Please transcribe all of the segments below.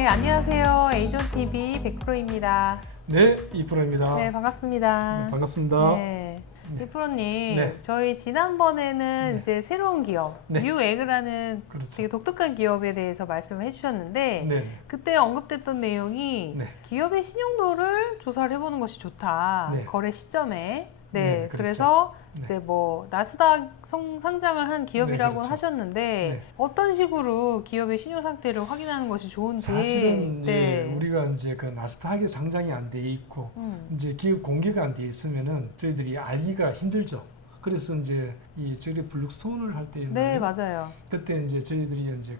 네, 안녕하세요. 에이전TV 100%입니다. 네, 이프로입니다. 네, 반갑습니다. 네, 반갑습니다. 네. 네. 이프로님, 네. 저희 지난번에는 네. 이제 새로운 기업, 네. 뉴에그라는 그렇죠. 되게 독특한 기업에 대해서 말씀을 해주셨는데, 네. 그때 언급됐던 내용이 네. 기업의 신용도를 조사를 해보는 것이 좋다. 네. 거래 시점에. 네, 네, 그렇죠. 그래서 네. 이제 뭐 나스닥 상장을 한 기업이라고 네, 그렇죠. 하셨는데 네. 어떤 식으로 기업의 신용 상태를 확인하는 것이 좋은지. 사실은 네. 이제 우리가 이제 그 나스닥에 상장이 안 돼 있고 이제 기업 공개가 안 돼 있으면은 저희들이 알기가 힘들죠. 그래서 이제 저희 블록스톤을 할 때 네, 맞아요. 그때 이제 저희들이 이제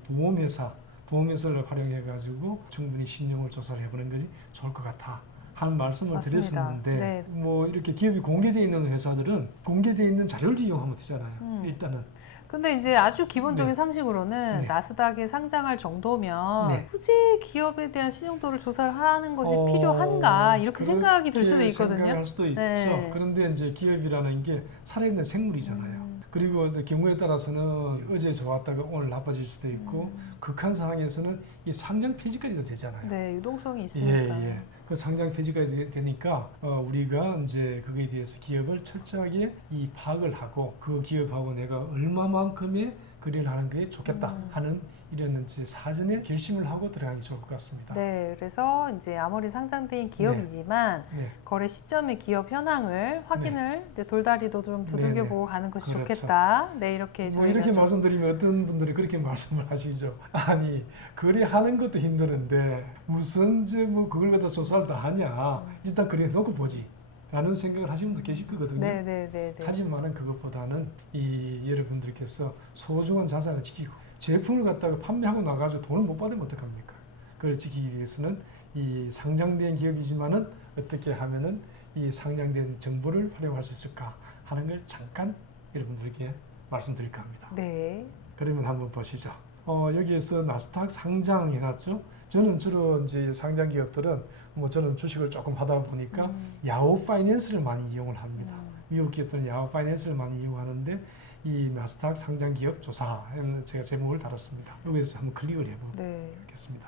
보험회사를 활용해 가지고 충분히 신용을 조사를 해보는 것이 좋을 것 같아 하는 말씀을 맞습니다. 드렸었는데 네. 뭐 이렇게 기업이 공개되어 있는 회사들은 공개되어 있는 자료를 이용하면 되잖아요. 일단은. 근데 이제 아주 기본적인 네. 상식으로는 네. 나스닥에 상장할 정도면 네. 굳이 기업에 대한 신용도를 조사를 하는 것이 필요한가 이렇게 생각이 들 수도 있거든요. 생각할 수도 있죠. 네. 그런데 이제 기업이라는 게 살아있는 생물이잖아요. 그리고 이제 경우에 따라서는 어제 좋았다가 오늘 나빠질 수도 있고 극한 상황에서는 이 상장 폐지까지도 되잖아요. 네, 유동성이 있으니까. 예. 그 상장 폐지가 되니까 우리가 이제 그거에 대해서 기업을 철저하게 이 파악을 하고 그 기업하고 내가 얼마만큼의 거래를 하는 게 좋겠다 하는 이런 이제 사전에 결심을 하고 들어가기 좋을 것 같습니다. 네, 그래서 이제 아무리 상장된 기업이지만 네. 거래 시점의 기업 현황을 확인을 이제 돌다리도 좀 두들겨보고 가는 것이 그렇죠. 좋겠다. 네, 이렇게 뭐 저희가 이렇게 좀 말씀드리면 어떤 분들이 그렇게 말씀을 하시죠. 아니 거래하는 것도 힘드는데 무슨 이제 뭐 그걸 갖다 조사를 다 하냐. 일단 거래해 놓고 보지. 라는 생각을 하시는 분도 계실 거거든요. 네. 하지만은 그것보다는 이 여러분들께서 소중한 자산을 지키고 제품을 갖다가 판매하고 나가지고 돈을 못 받으면 어떡합니까? 그걸 지키기 위해서는 이 상장된 기업이지만은 어떻게 하면은 이 상장된 정보를 활용할 수 있을까 하는 걸 잠깐 여러분들에게 말씀드릴까 합니다. 네. 그러면 한번 보시죠. 여기에서 나스닥 상장해놨죠. 저는 주로 이제 상장 기업들은 뭐 저는 주식을 조금 하다 보니까 야후 파이낸스를 많이 이용을 합니다. 미국 기업들은 야후 파이낸스를 많이 이용하는데 이 나스닥 상장 기업 조사에는 제가 제목을 달았습니다. 여기에서 한번 클릭을 해보겠습니다.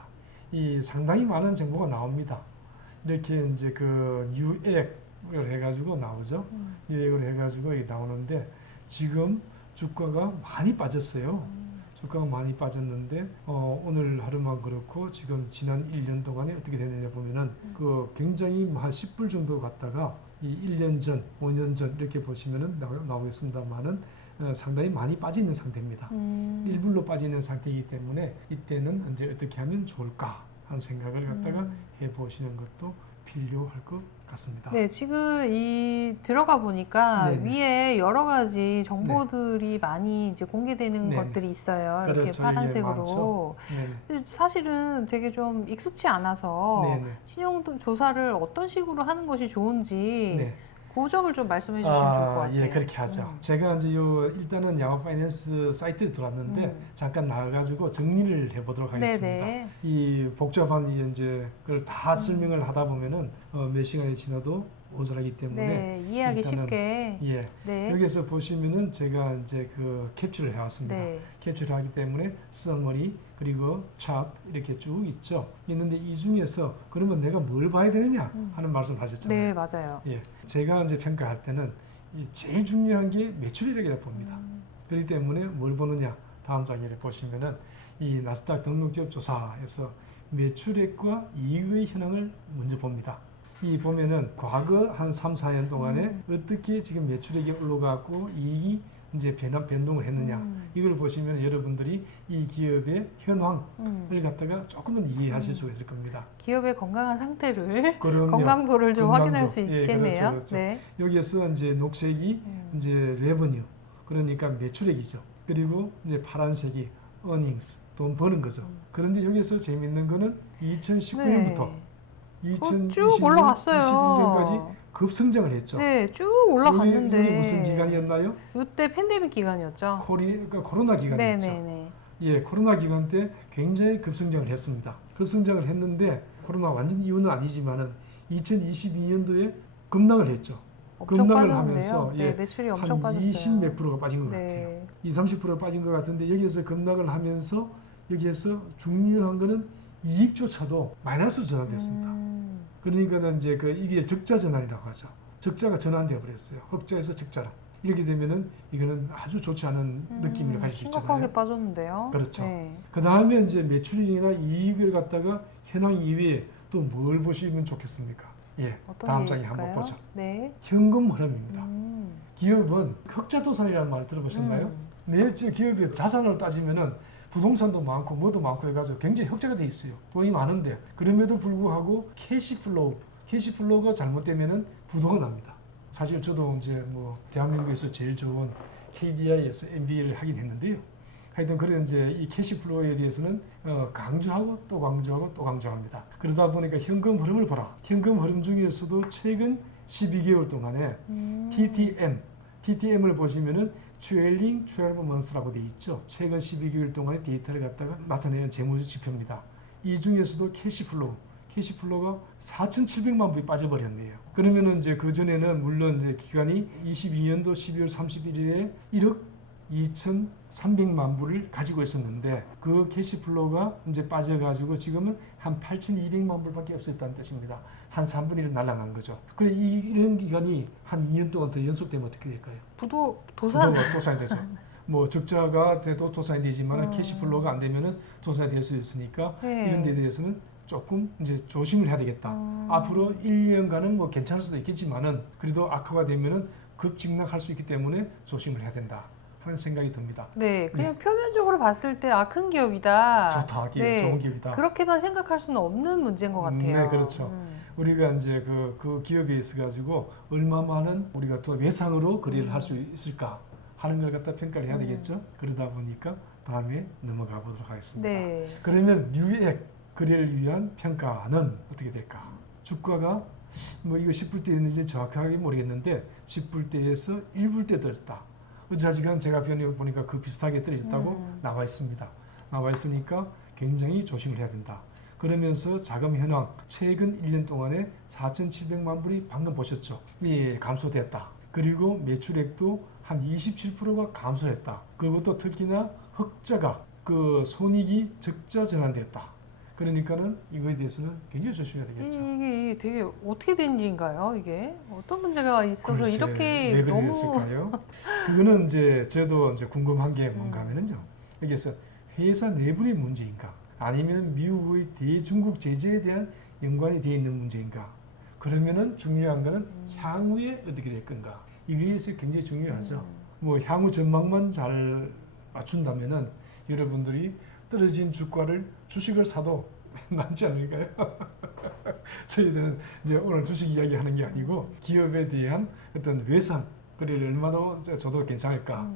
이 상당히 많은 정보가 나옵니다. 이렇게 이제 그 뉴액을 해가지고 나오죠. 뉴액을 해가지고 이게 나오는데 지금 주가가 많이 빠졌어요. 주가가 많이 빠졌는데 오늘 하루만 그렇고 지금 지난 1년 동안에 어떻게 됐느냐 보면은 그 굉장히 한 10불 정도 갔다가 이 1년 전, 5년 전 이렇게 보시면은 나오겠습니다만은 상당히 많이 빠져 있는 상태입니다. 1불로 빠져 있는 상태이기 때문에 이때는 이제 어떻게 하면 좋을까 하는 생각을 갖다가 해보시는 것도 필요할 것 같습니다. 네, 지금 이 들어가 보니까 네네. 위에 여러 가지 정보들이 많이 이제 공개되는 네네. 것들이 있어요. 이렇게 그렇죠. 파란색으로. 네네. 사실은 되게 좀 익숙치 않아서 네네. 신용 조사를 어떤 식으로 하는 것이 좋은지 네. 그 점을 좀 말씀해 주시면 좋을 것 같아요. 예, 그렇게 하죠. 제가 이제 일단은 야후 파이낸스 사이트에 들어왔는데 잠깐 나와가지고 정리를 해보도록 하겠습니다. 네네. 이 복잡한 이제 그걸 다 설명을 하다 보면은 몇 시간이 지나도 모자라기 때문에 네, 이해하기 일단은, 쉽게. 예. 네. 여기서 보시면은 제가 이제 그 캡처를 해왔습니다. 네. 캡처를 하기 때문에 서머리 그리고 차트 이렇게 쭉 있죠. 있는데 이 중에서 그러면 내가 뭘 봐야 되느냐 하는 말씀 하셨잖아요. 네, 맞아요. 예, 제가 이제 평가할 때는 이 제일 중요한 게 매출이라고 봅니다. 그렇기 때문에 뭘 보느냐 다음 장에 보시면은 이 나스닥 등록기업 조사에서 매출액과 이익의 현황을 먼저 봅니다. 이 보면은 과거 한 3, 4년 동안에 어떻게 지금 매출액이 올라가고 이익이 이제 변동을 했느냐 이걸 보시면 여러분들이 이 기업의 현황을 갖다가 조금은 이해하실 수가 있을 겁니다. 기업의 건강한 상태를, 그럼요. 건강도를 좀 건강도. 확인할 수 있겠네요. 예, 그렇죠. 네. 여기에서 이제 녹색이 이제 레버뉴 그러니까 매출액이죠. 그리고 이제 파란색이 earnings 돈 버는 거죠. 그런데 여기서 재밌는 거는 2019년부터 쭉 올라갔어요. 2022년까지 급성장을 했죠. 네, 쭉 올라갔는데. 여기 무슨 기간이었나요? 이때 팬데믹 기간이었죠. 그러니까 코로나 기간이었죠. 네네네. 예, 코로나 기간 때 굉장히 급성장을 했습니다. 급성장을 했는데 코로나 완전 이유는 아니지만은 2022년도에 급락을 했죠. 엄청 급락을 빠졌는데요. 하면서 네, 매출이 엄청 한 빠졌어요. 20 몇 프로가 빠진 것 네. 같아요. 20, 30%가 빠진 것 같은데 여기에서 급락을 하면서 여기에서 중요한 거는 이익조차도 마이너스로 전환됐습니다. 그러니까는 이제 이게 적자 전환이라고 하죠. 적자가 전환되어 버렸어요. 흑자에서 적자로. 이렇게 되면은 이거는 아주 좋지 않은 느낌을 가질 수 있잖아요. 심각하게 빠졌는데요. 그렇죠. 네. 그 다음에 이제 매출이익이나 이익을 갖다가 현황 이외에 또 뭘 보시면 좋겠습니까? 예, 어떤 다음 게 장에 있을까요? 한번 보죠. 네. 현금 흐름입니다. 음. 기업은 흑자도산이라는 말 들어보셨나요? 내 기업의 자산을 따지면은 부동산도 많고 뭐도 많고 해가지고 굉장히 흑자가 돼 있어요. 돈이 많은데 그럼에도 불구하고 캐시플로우가 잘못되면은 부도가 납니다. 사실 저도 이제 뭐 대한민국에서 제일 좋은 KDI에서 MBA를 하긴 했는데요. 하여튼 그런 이제 이 캐시플로우에 대해서는 강조하고 또 강조하고 또 강조합니다. 그러다 보니까 현금 흐름을 보라. 현금 흐름 중에서도 최근 12개월 동안에 TTM을 보시면은 트레일링 12 months라고 돼 있죠. 최근 12개월 동안의 데이터를 갖다가 나타내는 재무 지표입니다. 이 중에서도 캐시플로우가 4,700만 불이 빠져버렸네요. 그러면은 이제 그 전에는 물론 이제 기간이 22년도 12월 31일에 1억 2,300만 불을 가지고 있었는데 그 캐시플로우가 이제 빠져가지고 지금은 한 8,200만 불밖에 없었다는 뜻입니다. 한 3분의 1은 날아간 거죠. 그래 이런 기간이 한 2년 동안 더 연속되면 어떻게 될까요? 도산이 되죠. 뭐 적자가 돼도 도산이 되지만 캐시플로우가 안 되면은 도산이 될 수 있으니까 네. 이런 데 대해서는 조금 이제 조심을 해야 되겠다. 앞으로 1년간은 뭐 괜찮을 수도 있겠지만은 그래도 악화가 되면은 급증락할 수 있기 때문에 조심을 해야 된다 하는 생각이 듭니다. 네, 그냥 표면적으로 봤을 때 큰 기업이다. 좋다, 네, 좋은 기업이다. 그렇게만 생각할 수는 없는 문제인 것 같아요. 네, 그렇죠. 우리가 이제 그 기업에 있어 가지고 얼마 많은 우리가 또 외상으로 거래를 할 수 있을까 하는 걸 갖다 평가를 해야 되겠죠. 그러다 보니까 다음에 넘어가 보도록 하겠습니다. 네. 그러면 뉴액 거래를 위한 평가는 어떻게 될까? 주가가 뭐 이거 10불대였는지 정확하게 모르겠는데 10불대에서 1불대 떨어졌다. 어제까지간 제가 보니까 그 비슷하게 떨어졌다고 나와 있습니다. 나와 있으니까 굉장히 조심을 해야 된다. 그러면서 자금 현황 최근 1년 동안에 4,700만 불이 방금 보셨죠? 예, 감소됐다. 그리고 매출액도 한 27%가 감소했다. 그리고 또 특히나 흑자가 그 손익이 적자 전환됐다. 그러니까는 이거에 대해서는 굉장히 조심해야 되겠죠. 이게 되게 어떻게 된 일인가요? 이게 어떤 문제가 있어서 글쎄, 이렇게 왜 너무 그랬을까요? 그거는 이제 저도 이제 궁금한 게 뭔가 하면은요. 여기서 회사 내부의 문제인가? 아니면 미국의 대중국 제재에 대한 연관이 되어 있는 문제인가? 그러면은 중요한 거는 향후에 어떻게 될 건가? 이것이 굉장히 중요하죠. 뭐 향후 전망만 잘 맞춘다면은 여러분들이 떨어진 주식을 사도 남지 않을까요? 저희들은 이제 오늘 주식 이야기하는 게 아니고 기업에 대한 어떤 외상 거래를 얼마나 저도 괜찮을까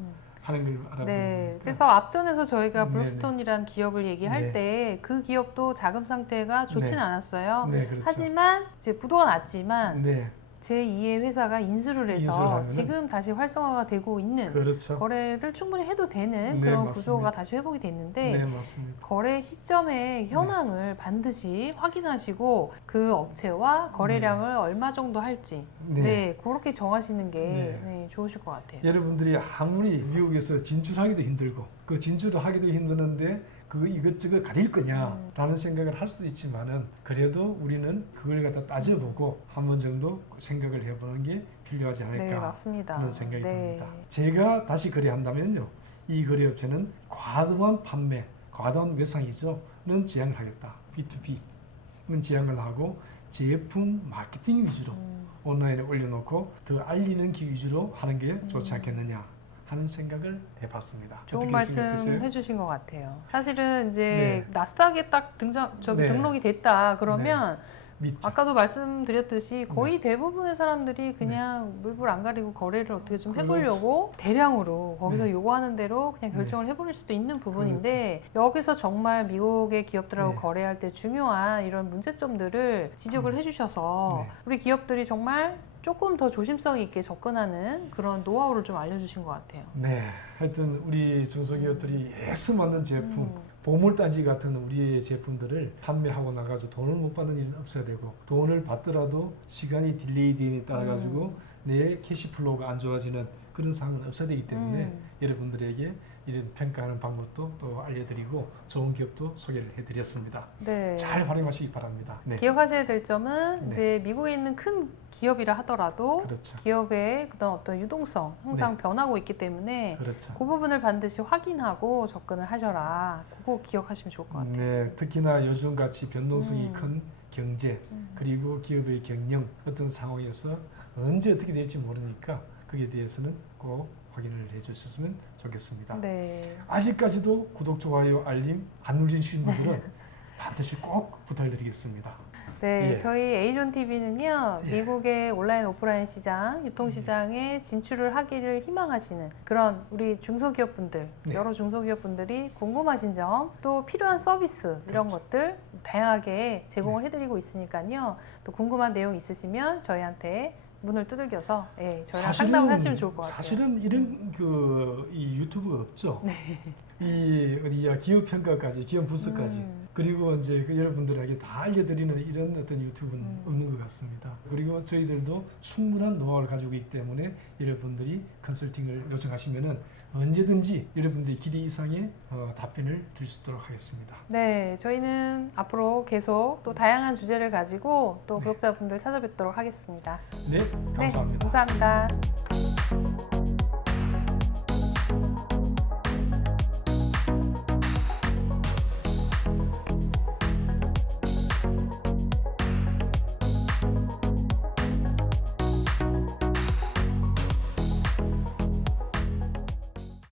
하는 걸 알아보는 네, 거니까. 그래서 앞전에서 저희가 네네. 블루스톤이라는 기업을 얘기할 네. 때 그 기업도 자금 상태가 좋지는 네. 않았어요. 네, 그렇죠. 하지만 이제 부도가 났지만 네, 제2의 회사가 인수를 해서 인수를 하면은? 지금 다시 활성화가 되고 있는 그렇죠. 거래를 충분히 해도 되는 네, 그런 맞습니다. 구조가 다시 회복이 됐는데 네, 맞습니다. 거래 시점의 현황을 반드시 확인하시고 그 업체와 거래량을 얼마 정도 할지 네. 그렇게 정하시는 게 네. 네, 좋으실 것 같아요. 여러분들이 아무리 미국에서 진출하기도 힘들고 그 진출을 하기도 힘드는데 그 이것저것 가릴 거냐라는 생각을 할 수도 있지만은 그래도 우리는 그걸 갖다 따져보고 한 번 정도 생각을 해보는 게 필요하지 않을까 네, 맞습니다. 하는 생각이 네. 듭니다. 제가 다시 거래한다면요, 이 거래업체는 과도한 판매, 과도한 외상이죠는 제한을 하겠다. B2B는 제한을 하고 제품 마케팅 위주로 온라인에 올려놓고 더 알리는 기 위주로 하는 게 좋지 않겠느냐 하는 생각을 해봤습니다. 좋은 어떻게 말씀 생각하세요? 해주신 것 같아요. 사실은 이제 네. 나스닥에 딱 네. 등록이 됐다 그러면 믿자. 아까도 말씀드렸듯이 거의 대부분의 사람들이 그냥 물불 안 가리고 거래를 어떻게 좀 해보려고 대량으로 거기서 네. 요구하는 대로 그냥 결정을 해버릴 수도 있는 부분인데 여기서 정말 미국의 기업들하고 네. 거래할 때 중요한 이런 문제점들을 지적을 해주셔서 네. 우리 기업들이 정말 조금 더 조심성 있게 접근하는 그런 노하우를 좀 알려주신 것 같아요. 네, 하여튼 우리 중소기업들이 애써 만든 제품, 보물단지 같은 우리의 제품들을 판매하고 나가지고 돈을 못 받는 일은 없어야 되고 돈을 받더라도 시간이 딜레이 됨에 따라 가지고 내 캐시플로우가 안 좋아지는 그런 상황은 없어야 되기 때문에 여러분들에게 이런 평가하는 방법도 또 알려드리고 좋은 기업도 소개를 해드렸습니다. 네. 잘 활용하시기 바랍니다. 네. 기억하셔야 될 점은 네. 이제 미국에 있는 큰 기업이라 하더라도 그렇죠. 기업의 그런 어떤 유동성 항상 변하고 있기 때문에 그렇죠. 그 부분을 반드시 확인하고 접근을 하셔라. 그거 기억하시면 좋을 것 같아요. 네, 특히나 요즘 같이 변동성이 큰 경제 음. 그리고 기업의 경영 어떤 상황에서 언제 어떻게 될지 모르니까 거기에 대해서는 꼭 확인을 해주셨으면 좋겠습니다. 네. 아직까지도 구독, 좋아요, 알림 안 누르신 분들은 반드시 꼭 부탁드리겠습니다. 네, 예. 저희 에이존 TV는요, 예. 미국의 온라인, 오프라인 시장, 유통시장에 진출을 하기를 희망하시는 그런 우리 중소기업분들, 네. 여러 중소기업분들이 궁금하신 점, 또 필요한 서비스, 이런 그렇죠. 것들 다양하게 제공을 해드리고 있으니까요, 또 궁금한 내용 있으시면 저희한테 문을 두들겨서 저희랑 상담을 하시면 좋을 것 같아요. 사실은 이런 이 유튜브가 없죠. 네. 이 어디야 기업 평가까지, 기업 분석까지 그리고 이제 여러분들에게 다 알려드리는 이런 어떤 유튜브는 없는 것 같습니다. 그리고 저희들도 충분한 노하우를 가지고 있기 때문에 여러분들이 컨설팅을 요청하시면은 언제든지 여러분들의 기대 이상의 답변을 드릴 수 있도록 하겠습니다. 네, 저희는 앞으로 계속 또 다양한 주제를 가지고 또 네. 구독자분들 찾아뵙도록 하겠습니다. 네, 감사합니다. 네, 감사합니다.